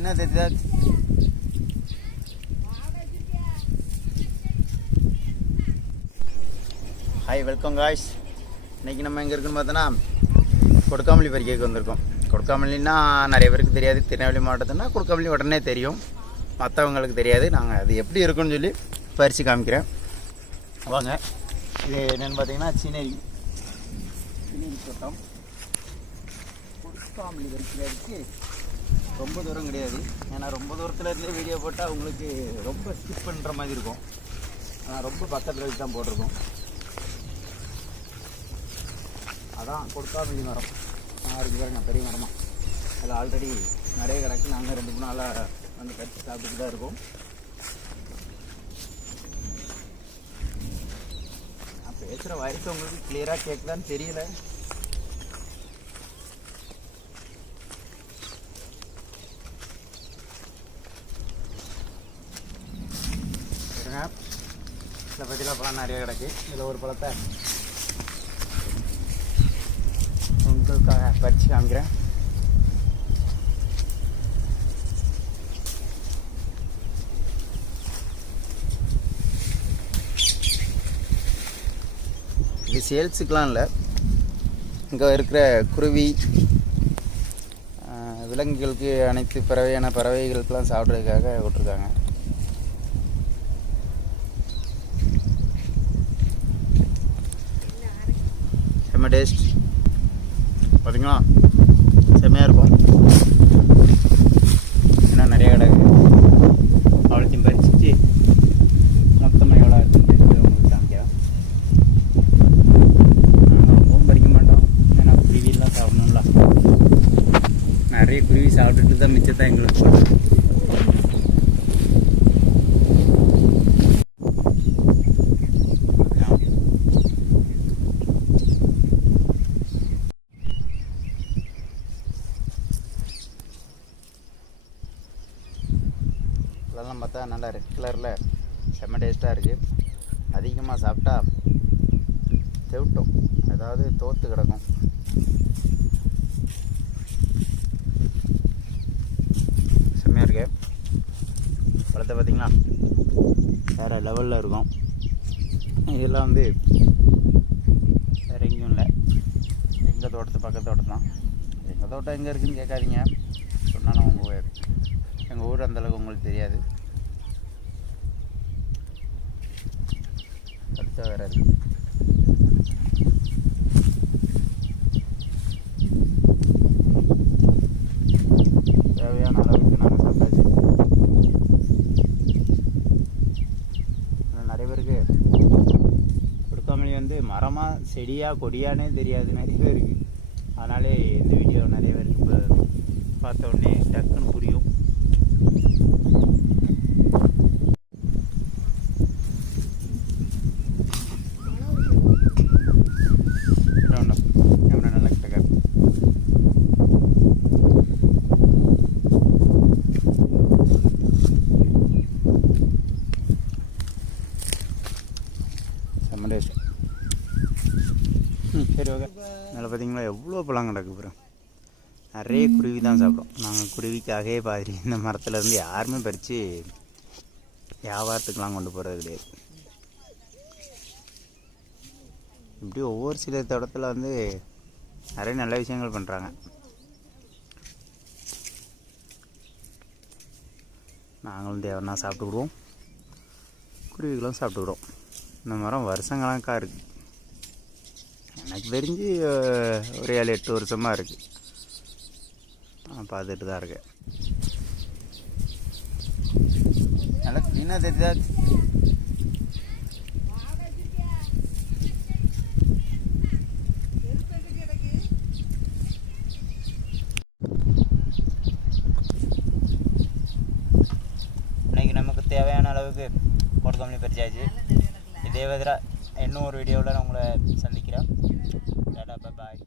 க்ளீனாக தெரியுதா? Hi, welcome guys. இன்றைக்கி நம்ம எங்கே இருக்குன்னு பார்த்தோன்னா கொடுக்காமல்லி பறிக்கைக்கு வந்திருக்கோம். கொடுக்காமல்லின்னா நிறைய பேருக்கு தெரியாது. திருநெல்வேலி மாவட்டத்துனா கொடுக்காமல்லி உடனே தெரியும், மற்றவங்களுக்கு தெரியாது. நாங்கள் அது எப்படி இருக்குன்னு சொல்லி பறித்து காமிக்கிறேன் வாங்க. இது என்னென்னு பார்த்தீங்கன்னா சீனரி தோட்டம். கொடுக்காமல்லி பறிக்கிறதுக்கு ரொம்ப தூரம் கிடையாது. ஏன்னா ரொம்ப தூரத்தில் இருந்தே வீடியோ போட்டால் உங்களுக்கு ரொம்ப ஸ்கிப் பண்ணுற மாதிரி இருக்கும். ஆனால் ரொம்ப பக்கத்தில் வச்சு தான் போட்டிருக்கோம். அதான் கொடுக்காமல்லி மரம் இருக்குது பாருங்க, பெரிய மரமாக. அதில் ஆல்ரெடி நிறைய கிடக்கு. நாங்கள் 2-3 நாளாக வந்து கடிச்சு சாப்பிட்டுட்டு தான் இருக்கோம். நான் பேசுகிற வாய்ஸ் உங்களுக்கு கிளியராக கேட்குதான்னு தெரியல. இதில் பற்றிலாம் பழம் நிறைய கிடக்கு. இதில் ஒரு பழத்தை உங்களுக்காக பறித்து காமிக்கிறேன். இது சேல்ஸுக்கெலாம் இல்லை, இங்கே இருக்கிற குருவி விலங்குகளுக்கு அனைத்து பறவைகளுக்கெல்லாம் சாப்பிட்றதுக்காக விட்டுருக்காங்க. செம்ம டேஸ்ட் பார்த்தீங்களா, செம்மையாக இருக்கும். ஏன்னா நிறைய கிடக்கு. அவ்வளோத்தையும் பறிச்சு மொத்தமாக எவ்வளோ இருக்குன்னு உங்களுக்கு காமிக்கிறேன். நாங்கள் ரொம்பவும் பறிக்க மாட்டோம், ஏன்னா குருவியெல்லாம் சாப்பிடணும்ல. நிறைய குருவி சாப்பிட்டுட்டு தான் மிச்சத்தான் எங்களுக்கு போகும். இதெல்லாம் பார்த்தா நல்லா ரெட் கலரில் செம்ம டேஸ்ட்டாக இருக்குது. அதிகமாக சாப்பிட்டா தெவிட்டும், அதாவது தோற்று கிடக்கும். செம்மையாக இருக்கு. பழத்தை பார்த்திங்களா, வேறு லெவலில் இருக்கும். இதெல்லாம் வந்து வேறு எங்கேயும் இல்லை, எங்கள் தோட்டத்து பக்கத்து தோட்டம் தான். எங்கள் தோட்டம் எங்கே இருக்குதுன்னு கேட்காதீங்க, சொன்னாலும் எங்கள் ஊர் அந்தளவுக்கு உங்களுக்கு தெரியாது. அடுத்தா வேறு இருக்குது. தேவையான அளவுக்கு நாங்கள் சாப்பிட்டாச்சு. நிறைய பேருக்கு கொடுக்காமல்லி வந்து மரமாக செடியாக கொடியானே தெரியாது நிறைய பேருக்கு. அதனாலே இந்த வீடியோ நிறைய பேருக்கு பார்த்த உடனே டக்குன்னு புரியும். சரி, ஓகே. அதில் பார்த்தீங்களா எவ்வளோ பழம் கிடக்கு அப்புறம். நிறைய குருவி தான் சாப்பிடும். நாங்கள் குருவிக்காகவே பாதி இந்த மரத்துலேருந்து யாருமே பறித்து வியாபாரத்துக்கெலாம் கொண்டு போகிறது கிடையாது. இப்படி ஒவ்வொரு சில தோட்டத்தில் வந்து நிறைய நல்ல விஷயங்கள் பண்ணுறாங்க. நாங்களும் தேவைன்னா சாப்பிட்டுக்கிடுவோம், குருவிகளும் சாப்பிட்டுக்கிடுவோம். இந்த மரம் வருஷங்கணக்காக இருக்குது. எனக்கு தெரிஞ்சு ஒரு 7-8 வருஷமாக இருக்குது. நான் பார்த்துட்டு தான் இருக்கேன். நல்லா க்ளீனாக தெரியுதா? இன்னைக்கு நமக்கு தேவையான அளவுக்கு கொடுக்காமலே பறிச்சாச்சு. இதே விதத்தில் இன்னும் ஒரு வீடியோவில் நான் உங்களை சந்திக்கிறேன். டாடா, பாய்.